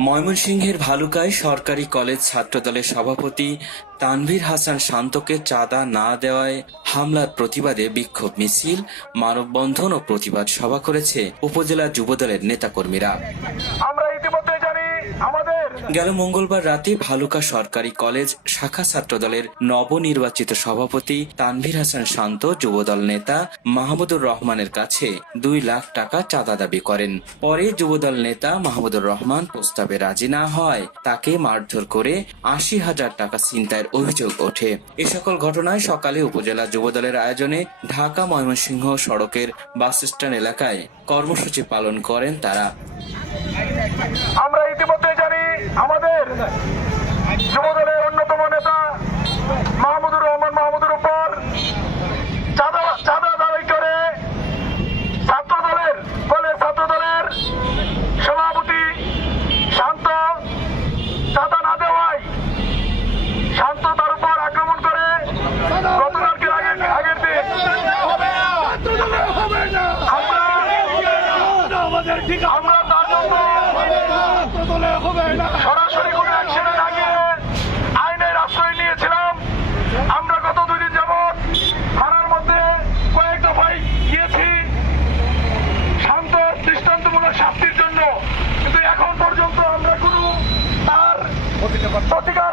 ময়মনসিংহের ভালুকায় সরকারি কলেজ ছাত্রদলের সভাপতি তানভীর হাসান শান্তকে চাঁদা না দেওয়ায় হামলার প্রতিবাদে বিক্ষোভ মিছিল, মানববন্ধন ও প্রতিবাদ সভা করেছে উপজেলা যুবদলের নেতাকর্মীরা আমরা ইতিমধ্যে জানি আমাদের গেল মঙ্গলবার রাতে ভালুকা সরকারি কলেজ শাখা ছাত্রদলের নবনির্বাচিত সভাপতি তানভীর হাসান শান্ত যুবদল নেতা মাহমুদুর রহমানের কাছে দুই লাখ টাকা চাঁদা দাবি করেন। পরে যুবদল নেতা মাহমুদুর রহমান প্রস্তাবে রাজি না হয়, তাকে মারধর করে আশি হাজার টাকা ছিনতাইয়ের অভিযোগ ওঠে। এ সকল ঘটনায় সকালে উপজেলা যুবদলের আয়োজনে ঢাকা ময়মনসিংহ সড়কের বাস স্ট্যান্ড এলাকায় কর্মসূচি পালন করেন তারা। আমরা ইতিমধ্যে আমাদের যুবদলের অন্যতম নেতা মাহমুদুর রহমান মাহমুদুর উপর চাঁদা চাঁদা দাবি করে ছাত্র দলের ছাত্র দলের সভাপতি শান্ত চাঁদা না দেওয়ায় শান্ত তার উপর আক্রমণ করে গতকালকে আগের আগের দিন। আমরা সরাসরি কোনো অ্যাকশনে না গিয়ে আইনের আশ্রয় নিয়েছিলাম। আমরা গত দুই দিন যাবৎ থানার মধ্যে কয়েক দফায় গিয়েছি। শান্ত, দৃষ্টান্তমূলক শাস্তির জন্য। কিন্তু এখন পর্যন্ত আমরা কোনো তার প্রতিকার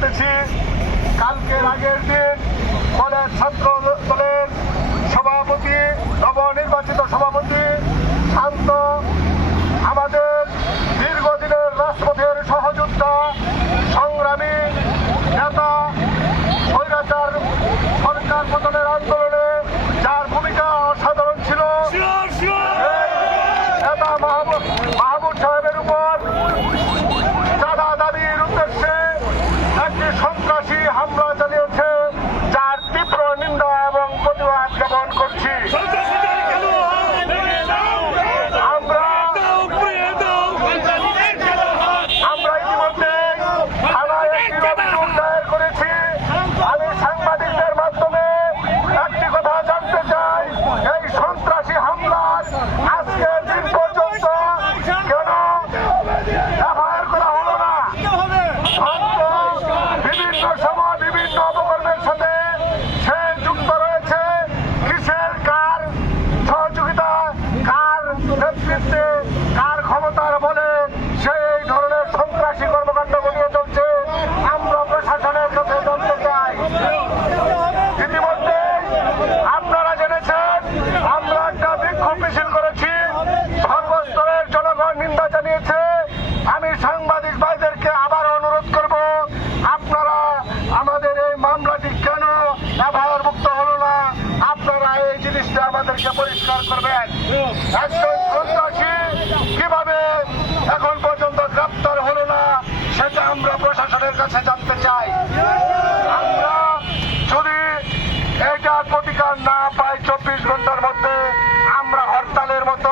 করতেছি। কালকের আগের দিন কলেজ ছাত্র দলের সভাপতি, নবনির্বাচিত সভাপতি শান্ত আমাদের দীর্ঘদিনের রাষ্ট্রপতির সহযোদ্ধা, সংগ্রামী নেতা কীভাবে এখন পর্যন্ত গ্রেপ্তার হলো না সেটা আমরা প্রশাসনের কাছে জানতে চাই আমরা যদি এটার প্রতিকার না পাই চব্বিশ ঘণ্টার মধ্যে, আমরা হরতালের মতো